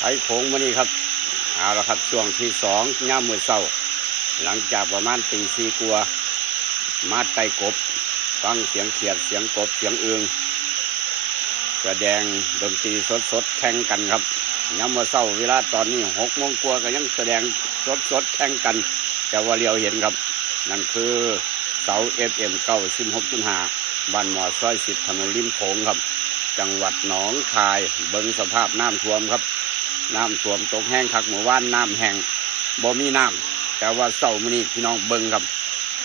ไถโค้งมานี่ครับเอาละครับช่วงที่สองย่ามมือเศร้า หลังจากประมาณตีสี่กลัวมาไตกบ ฟังเสียงเขียดเสียงกบเสียงเอืองแสดงดนตรีสดสดแข่งกันครับย่ามมือเศร้าเวลาตอนนี้หกโมงกว่าก็ยังแสดงสดสดแข่งกัน แต่ว่าเรียวเห็นครับ นั่นคือเสาเอฟเอ็มเก้าสิบหกจุดห้าบ้านหมอซอยสิบถนนริมโขงครับ จังหวัดหนองคายเบิงสภาพน้ำท่วมครับ น้ำท่วมตกแห้งคักหมู่บ้านน้ำแห้งบ่มีน้ำแต่ว่าเศร้ามื้อนี้พี่น้องเบิงครับ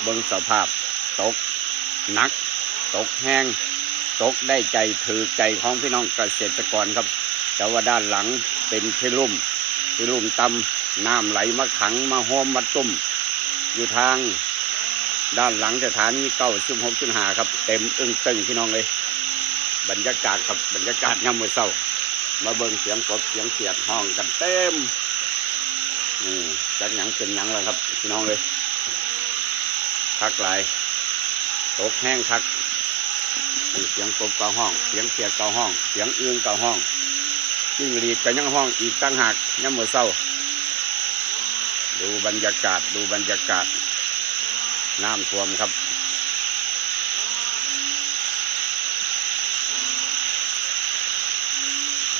เบิงสภาพตกหนัก ตกแห้ง ตกได้ใจถือใจของพี่น้องเกษตรกรครับ แต่ว่าด้านหลังเป็นที่ลุ่มที่ลุ่มตำน้ำไหลมาขังมาโฮมมาตุ่ม อยู่ทางด้านหลังสถานีเก้าสิบหกจุดหาครับ เต็มอึ้งตึงพี่น้องเลย บรรยากาศครับบรรยากาศยามมื้อเช้า มาเบิ่งเสียงกบเสียงเขียดห้องกันเต็มนี่จักหยังเป็นหยังแล้วครับพี่น้องเลยคักหลายตกแห้งคักนี่เสียงกบเก่าห้อง เสียงเขียดเก่าห้อง เสียงเอื้องเก่าห้องจิ้งหรีดกันยังห้องอีกตั้งหากยามมื้อเช้า ดูบรรยากาศดูบรรยากาศน้ำท่วมครับ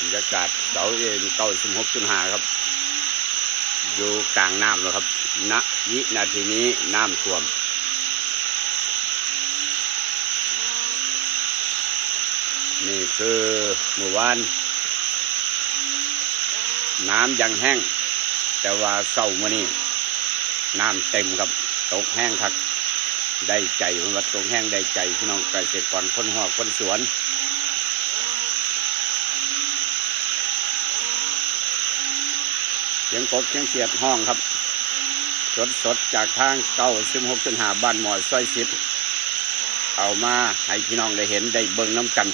บรร ยากาศเสาเอ็นเก้าสิบหกจุดห้าครับ อยู่กลางน้ำเลยครับณวินาทีนี้น้ำท่วมนี่คือหมู่บ้าน น้ำยังแห้ง แต่ว่าเศร้ามานี่น้ำเต็มครับตกแห้งครับ ได้ใจมันว่าตกแห้งได้ใจพี่น้องเกษตรกรคนหอกคนสวน สียงกบเสียงเสียดห้องครับ สดสดจากทางเก้าสิบหกจนหาบ้านหมอซอยสิบเอามาให้พี่น้องได้เห็นได้เบิ่งน้ำกัน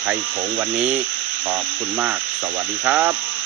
ไทยโขงวันนี้ขอบคุณมาก สวัสดีครับ